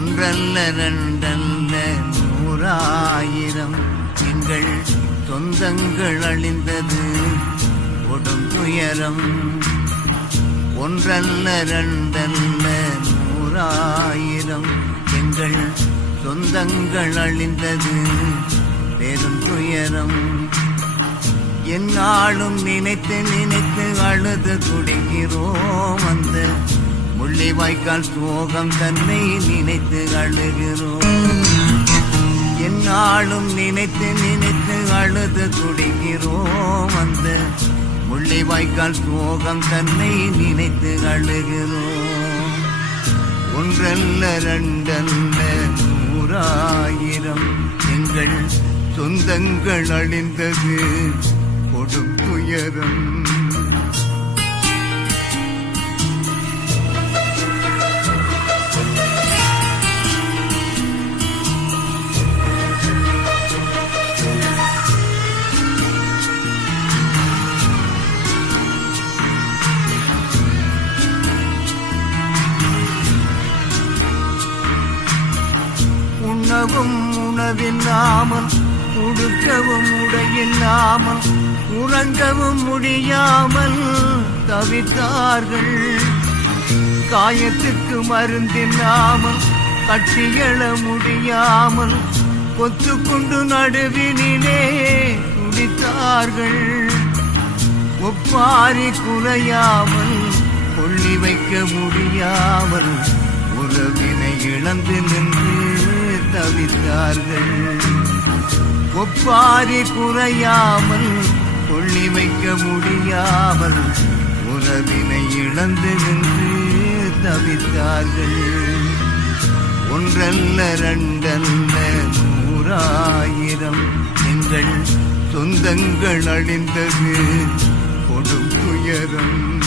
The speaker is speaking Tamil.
ஒன்றல்ல ரெண்டல்ல நூறாயிரம். எங்கள் சொந்தங்கள் அழிந்தது கொடும் துயரம். ஒன்றல்ல ரெண்டல்ல நூறாயிரம். எங்கள் சொந்தங்கள் அழிந்தது பெரும் துயரம். என்னாலும் நினைத்து நினைத்து அழுது துடிக்கிறோம் அந்த முள்ளிவாய்க்கால் சோகம் தன்னை நினைத்து அழுகிறோம். என்னாலும் நினைத்து நினைத்து அழுது துடிக்கிறோம் அந்த முள்ளிவாய்க்கால் சோகம் தன்னை நினைத்து அழுகிறோம். ஒன்றல்ல ரெண்டல்ல நூறாயிரம் எங்கள் சொந்தங்கள் அழிந்தது கொடும் உணவும் உணவின் உணவில்லாமல் உடுக்கவும் உடையின் உடையில்லாமல் உறங்கவும் முடியாமல் தவித்தார்கள் காயத்துக்கு மருந்தில்லாமல் கட்டியள முடியாமல் கொத்துக்குண்டு நடுவினிலே குடித்தார்கள். ஒப்பாரி குறையாமல் கொள்ளி வைக்க முடியாமல் உறவினை இழந்து நின்று தவித்தார்கள் ஒப்பாரி குறையாமல் கொள்ளி வைக்க முடியாமல் உறவினை இழந்து நின்று தவித்தார்கள். ஒன்றல்ல ரெண்டல்ல நூறாயிரம் எங்கள் சொந்தங்கள் அழிந்தது. கொடுக்குயரம்